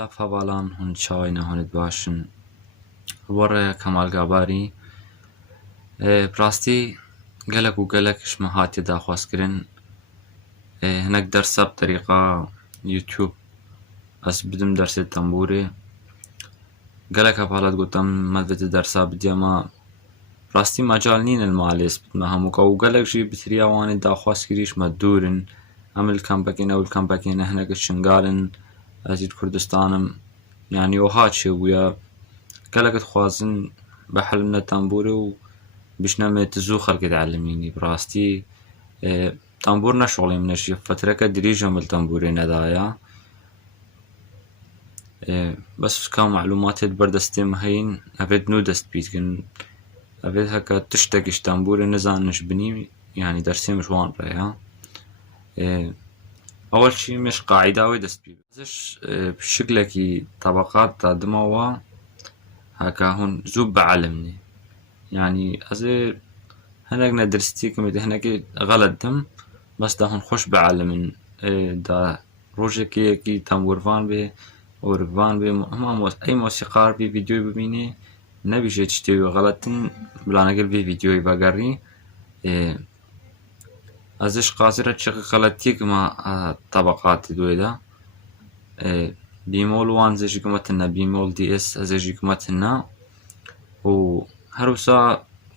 لا فابالان هون چاوینا هونت باشن وەڕێ کەمالگاباری پڕاستی گەلک و گەلەکشمە هاتیە داخوازکردن هەنێک دەرسە بطریقە یوتیوب ئەس بدم دەرسێ تەمبورێ گەلک هەڤالات گوتم مەدەتە دەرسا بدیەمە پڕاستی مەجال نینە المالێس بدمە هەمووکە و گەلەکژی بتریاوانێ داخوازکریشمە دوورن ئەمل کەمپەکێنە ئەول کەمپەکێنە هەنێکە شنگالن ئەزید کوردستانم یعنی وەها چێ بوویە گەلەکت خوازن بە حەلمنە تەمبورێ و بشنەمێت زوو خەڵکت عەلمینی پڕاستی تەمبور نەشۆڵی منەشی فترەکە دریژەم تەمبورێ نەدایە بەس کا معلوماتێت بەردەستێم هەین ئەڤێت نو دەست پیتکن ئەڤێت هەکە تشتێکیش تەمبورێ نەزانش بنی یعنی دەرسێمش وان ڕێیە ئەوەل چی مێش قاعیداوەی دەست پی زش شکلێکی طبقات دادمەوە هەکە هون زوو بەعەلمنی یعنی ئەزێ هەنێک نەدرستیکمێت هەنێکی غەلەت دم بەس دا هون خۆش بەعەلمن دا ڕۆژێکی یەکی تەمبورڤان بێ ئۆرڤان بێ هەمان ئەی مۆسیقار بێ ڤیدیۆی ببینێ نەبیژێت شتێوی غەلەتن بلانەگەر بێ ڤیدیۆی بەگەڕی ئەزش قازرە چ غەلەتیەکمە طبقاتی دوێدا بیمۆل وان زێژیکمەتنە بیمۆل دی ئێس ئەزێژیکمەتنە و هەروسا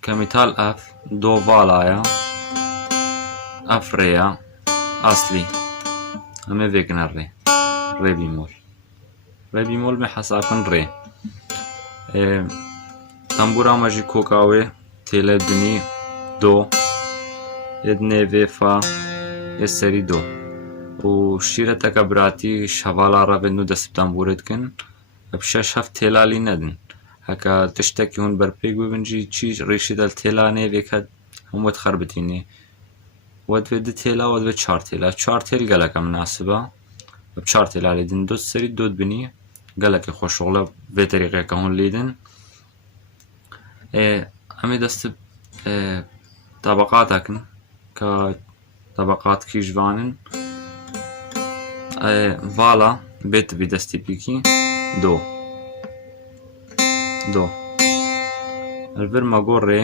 کەمیتال ئەف دۆ ڤالایە ئەف ڕێیە ئاسلی ئەمێ ڤێکنە ڕێ بیمۆل ڕێ بیمۆل مێ حەساکن ڕێ تەمبورا مەژی کۆکاوێ تێلە دنی دۆ ئێدنێ ڤێ فا ئێ سەری دۆ و شیرەتەکە براتی شەڤالا ڕەڤێت نو دەست تەمبورێتکن ئەب شەش هەفت تێلالی نەدن هەکە تشتێکی هون بەرپێک ببنجی چی ڕیشی دەل تێلانێ ڤێکە هەمووت خەربتینێ وەدوێ دە تێلا وەدوێ چار تێلا چار تێل گەلەکە مناسبە ئەب چار تێلا لێدن دۆ سەری دۆت بنی گەلەکی خۆشۆڵە بێ تەریقێکە هون لێدن ئەمێ دەست طبقاتەکن کە طبقاتکی ژوانن ڤالا بێتبی دەستی پیکی دۆ دۆ ئەلڤرمە گۆ ڕێ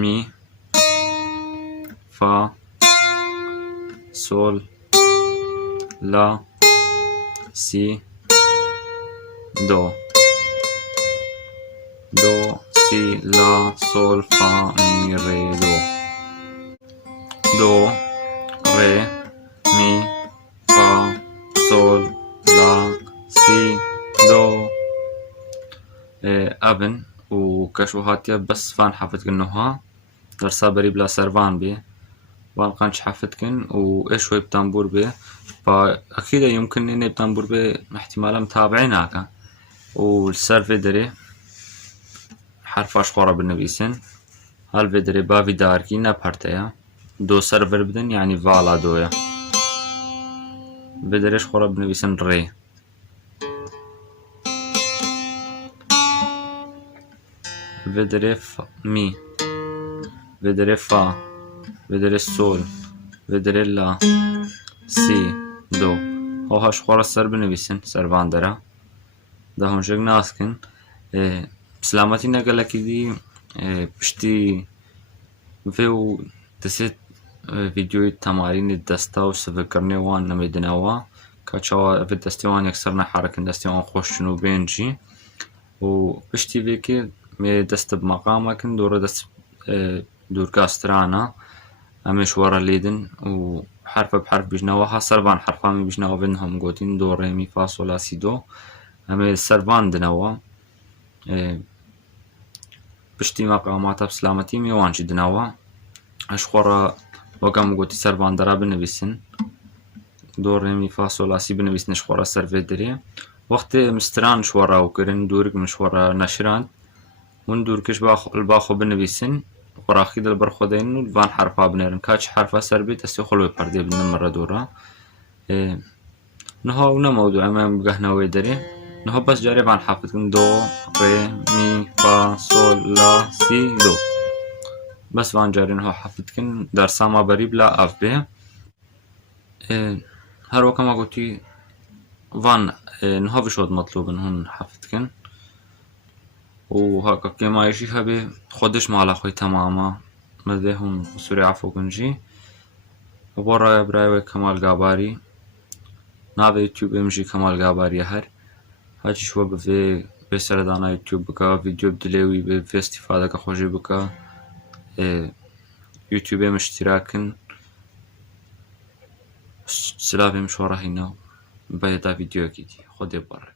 می فا سۆل لا سی دۆ دۆ سی لا سۆل فا می ڕێ دۆ دۆ ڕێ می فا سۆل لا سی دۆ ئەڤن و کەش و هاتیە بەس فان حەفتکردنەوە دەرسا بەری بلا سەروان بێ وان قەنچ حەفتکن و ئێشوەی بتەمبور بێ ئەکیدە يمكن إني بتەمبور بێ احتیمالە متابعی ناکە و سەر vê derê حرفاش خۆڕە بنویسن هەل vê derê bavî darkî ne perteya dô ser vir bidin yani vala doya vê derê xۆڕە binivîsin rê vê derê mi vê derê fa vê derê sol vê derê la si do hoha ji xwe re ser binivîsin servan dere da hûn jêk naskin silametî ne gelekî dî piştî vê û disê vîdyoyê temarînê desta û sivirkirinê wan nemêdine ka çawa evê destê wan yekser neherikin destê wan xweş çûn û bên jî û piştî vêkê mê dest bi meqamekin dore dest dûrga strana em ê ji we re lêdin û herfe bi herf bîjne wiha servan herfan mê bîjne avên hom gotîn do rê mî fa sol la si do em ê servan dinewe piştî meqamata bi silametî mê wan jî dinewe ji xwe re wek em gotî servandera binivîsin do rê mî fa sol la si binivîsin ji xwe re ser vê derê wextê em stiran ji we re ew kirin dûrik min ji we re neşirand hûn dûrkiş li ba xwe binivîsin xweraxî di li ber xwe deynin û li van herfa binêrin ka çi herfa ser bê destê xwe li wê perdê bidin min re dora niha ew ne mewdû em ê bigehne wê derê niha bes carê van hef dikin do rê mî fa sol la si do bes van carê niha hef dikin dersa me berî bila ev bê her wek ema gotî وان نهاف شود مطلوب هون حفتكن وهاكا كما يجي هبي خودش مع خوي تماما مده هون سوري عفو كنجي وبرا براي كمال قاباري ناوي يوتيوب امجي كمال قاباري هر هاچی شو به سردانا یوتیوب بکا ویدیو بدلوی به استفاده که خوشی بکا یوتیوب ام اشتراکن سلافیم شورا هینا باید ویدیو کیدی خود باره